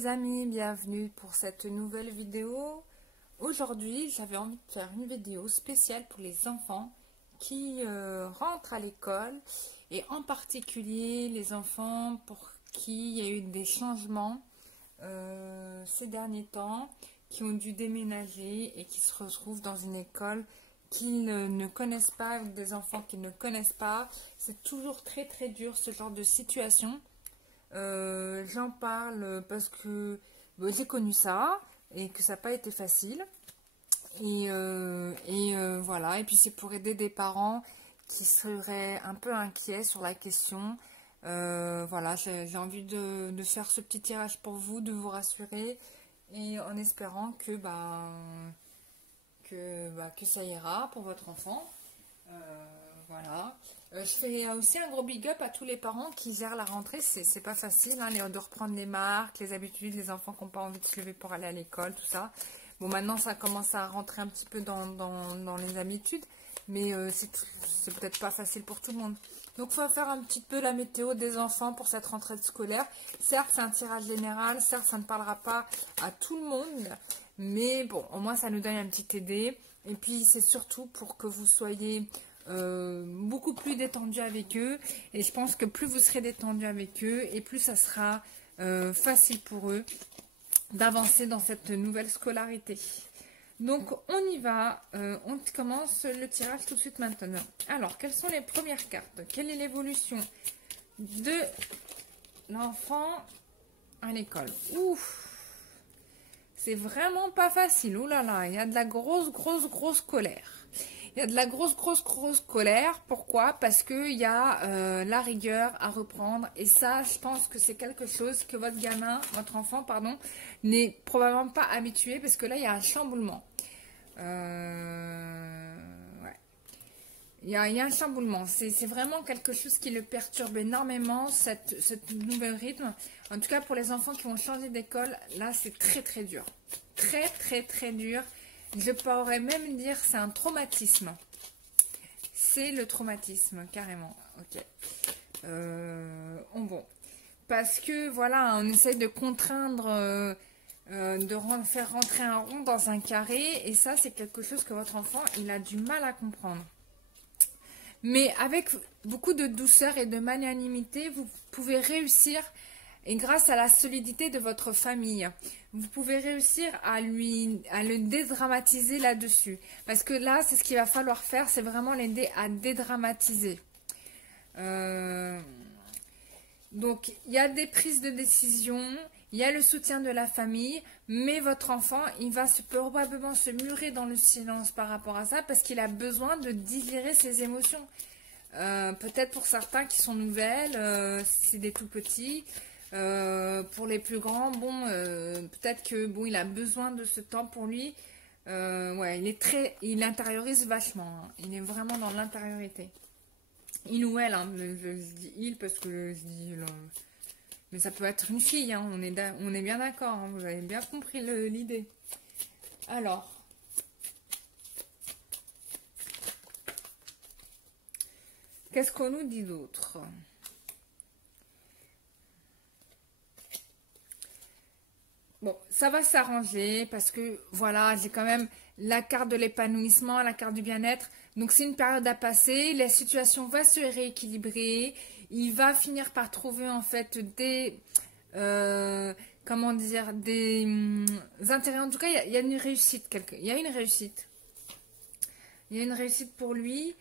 les amis, bienvenue pour cette nouvelle vidéo. Aujourd'hui, j'avais envie de faire une vidéo spéciale pour les enfants qui rentrent à l'école et en particulier les enfants pour qui il y a eu des changements ces derniers temps, qui ont dû déménager et qui se retrouvent dans une école qu'ils ne connaissent pas, avec des enfants qu'ils ne connaissent pas. C'est toujours très très dur ce genre de situation. J'en parle parce que j'ai connu ça et que ça n'a pas été facile. Voilà. Et puis c'est pour aider des parents qui seraient un peu inquiets sur la question. Voilà, j'ai envie de faire ce petit tirage pour vous, de vous rassurer et en espérant que ça ira pour votre enfant. Voilà. Je fais aussi un gros big up à tous les parents qui gèrent la rentrée. C'est pas facile de reprendre les marques, les habitudes, les enfants qui n'ont pas envie de se lever pour aller à l'école, tout ça. Bon, maintenant ça commence à rentrer un petit peu dans les habitudes, mais c'est peut-être pas facile pour tout le monde. Donc il faut faire un petit peu la météo des enfants pour cette rentrée scolaire. Certes, c'est un tirage général, certes, ça ne parlera pas à tout le monde, mais bon, au moins ça nous donne un petit aidé. Et puis c'est surtout pour que vous soyez beaucoup plus détendu avec eux, et je pense que plus vous serez détendu avec eux et plus ça sera facile pour eux d'avancer dans cette nouvelle scolarité. Donc on y va, on commence le tirage tout de suite maintenant. Alors, quelles sont les premières cartes? Quelle est l'évolution de l'enfant à l'école? Ouf, c'est vraiment pas facile. Ouh là là, il y a de la grosse colère. Il y a de la grosse colère. Pourquoi? Parce qu'il y a la rigueur à reprendre. Et ça, je pense que c'est quelque chose que votre enfant, n'est probablement pas habitué. Parce que là, il y a un chamboulement. Ouais. Il y a un chamboulement. C'est vraiment quelque chose qui le perturbe énormément, ce nouvel rythme. En tout cas, pour les enfants qui vont changer d'école, là, c'est très dur. Très dur. Je pourrais même dire c'est un traumatisme. C'est le traumatisme, carrément. Ok. Bon. Parce que, voilà, on essaye de contraindre, faire rentrer un rond dans un carré. Et ça, c'est quelque chose que votre enfant, il a du mal à comprendre. Mais avec beaucoup de douceur et de magnanimité, vous pouvez réussir. Et grâce à la solidité de votre famille, vous pouvez réussir à le dédramatiser là-dessus. Parce que là, c'est ce qu'il va falloir faire, c'est vraiment l'aider à dédramatiser. Donc, il y a des prises de décision, il y a le soutien de la famille, mais votre enfant, il va probablement se murer dans le silence par rapport à ça, parce qu'il a besoin de digérer ses émotions. Peut-être pour certains qui sont nouvelles, c'est des tout petits. Pour les plus grands, peut-être que il a besoin de ce temps pour lui. Ouais, il intériorise vachement. Il est vraiment dans l'intériorité. Il ou elle, je dis il parce que je dis mais ça peut être une fille. On est bien d'accord. Vous avez bien compris l'idée. Alors, qu'est-ce qu'on nous dit d'autre? Bon, ça va s'arranger parce que, voilà, j'ai quand même la carte de l'épanouissement, la carte du bien-être. Donc, c'est une période à passer. La situation va se rééquilibrer. Il va finir par trouver, en fait, des intérêts. En tout cas, il y a une réussite. Il y a une réussite. Il y a une réussite pour lui,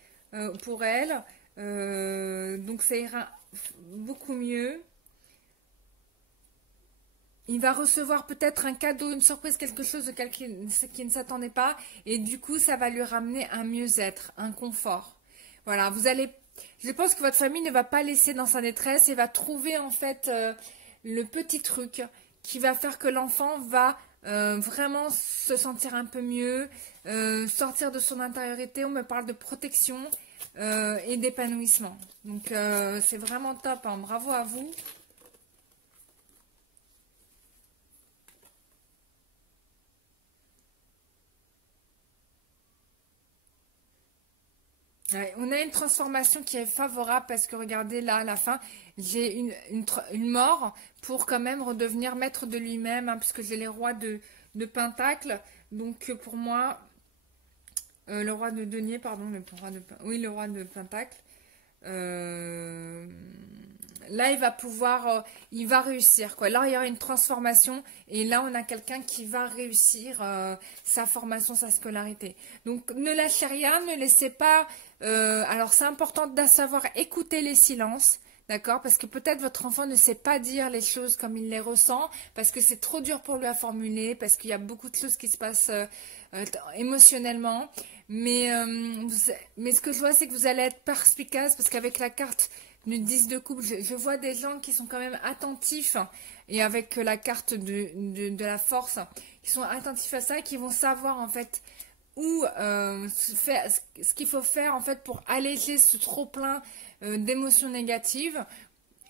pour elle. Donc, ça ira beaucoup mieux. Il va recevoir peut-être un cadeau, une surprise, quelque chose de qui ne s'attendait pas. Et du coup, ça va lui ramener un mieux-être, un confort. Voilà, je pense que votre famille ne va pas laisser dans sa détresse et va trouver en fait le petit truc qui va faire que l'enfant va vraiment se sentir un peu mieux, sortir de son intériorité. On me parle de protection et d'épanouissement. Donc, c'est vraiment top. Bravo à vous. Ouais, on a une transformation qui est favorable parce que regardez là à la fin, j'ai une mort pour quand même redevenir maître de lui-même, hein, puisque j'ai les rois de Pentacle. Donc pour moi, le roi de denier, pardon, oui, le roi de Pentacle. Euh, Là, il va réussir, quoi. Là, il y aura une transformation et là, on a quelqu'un qui va réussir sa formation, sa scolarité. Donc, ne lâchez rien, ne laissez pas. Alors, c'est important de savoir écouter les silences. D'accord? Parce que peut-être votre enfant ne sait pas dire les choses comme il les ressent, parce que c'est trop dur pour lui à formuler, parce qu'il y a beaucoup de choses qui se passent émotionnellement. Mais ce que je vois, c'est que vous allez être perspicace, parce qu'avec la carte du 10 de coupe, je vois des gens qui sont quand même attentifs, et avec la carte de la force, qui sont attentifs à ça, et qui vont savoir en fait où ce qu'il faut faire en fait pour alléger ce trop-plein d'émotions négatives.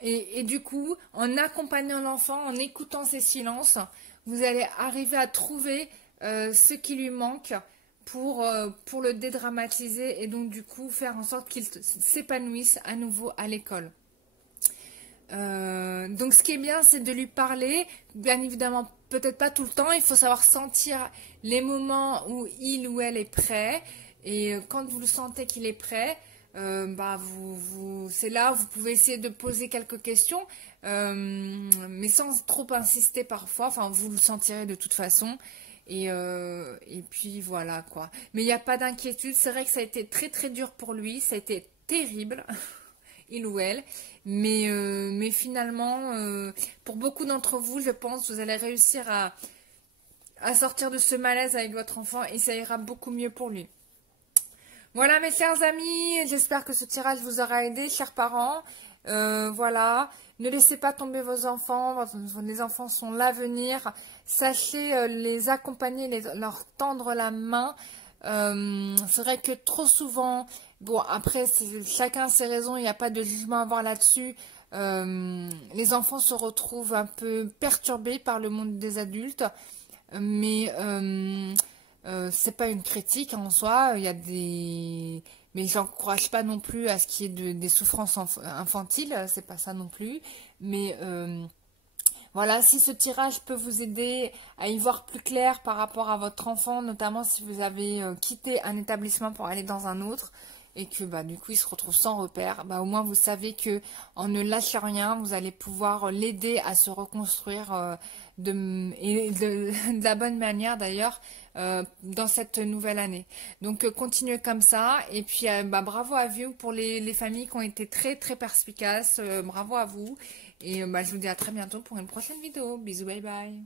Et du coup, en accompagnant l'enfant, en écoutant ses silences, vous allez arriver à trouver ce qui lui manque pour le dédramatiser et donc du coup faire en sorte qu'il s'épanouisse à nouveau à l'école. Donc ce qui est bien, c'est de lui parler, bien évidemment, peut-être pas tout le temps, il faut savoir sentir les moments où il ou elle est prêt, et quand vous le sentez qu'il est prêt, c'est là où vous pouvez essayer de poser quelques questions, mais sans trop insister parfois, enfin vous le sentirez de toute façon, et puis voilà quoi. Mais il n'y a pas d'inquiétude, c'est vrai que ça a été très très dur pour lui, ça a été terrible. Il ou elle. Mais finalement, pour beaucoup d'entre vous, je pense, vous allez réussir à sortir de ce malaise avec votre enfant et ça ira beaucoup mieux pour lui. Voilà mes chers amis, j'espère que ce tirage vous aura aidé, chers parents. Voilà, ne laissez pas tomber vos enfants, les enfants sont l'avenir. Sachez les accompagner, leur tendre la main. C'est vrai que trop souvent, bon après chacun a ses raisons, il n'y a pas de jugement à avoir là-dessus. Les enfants se retrouvent un peu perturbés par le monde des adultes, mais c'est pas une critique en soi. Il y a mais j'encourage pas non plus à ce qu'il y ait des souffrances infantiles, c'est pas ça non plus. Mais voilà, si ce tirage peut vous aider à y voir plus clair par rapport à votre enfant, notamment si vous avez quitté un établissement pour aller dans un autre et que du coup il se retrouve sans repère, au moins vous savez que en ne lâchant rien, vous allez pouvoir l'aider à se reconstruire de la bonne manière d'ailleurs dans cette nouvelle année. Donc continuez comme ça et puis bravo à vous pour les familles qui ont été très très perspicaces, bravo à vous. Et je vous dis à très bientôt pour une prochaine vidéo. Bisous, bye bye.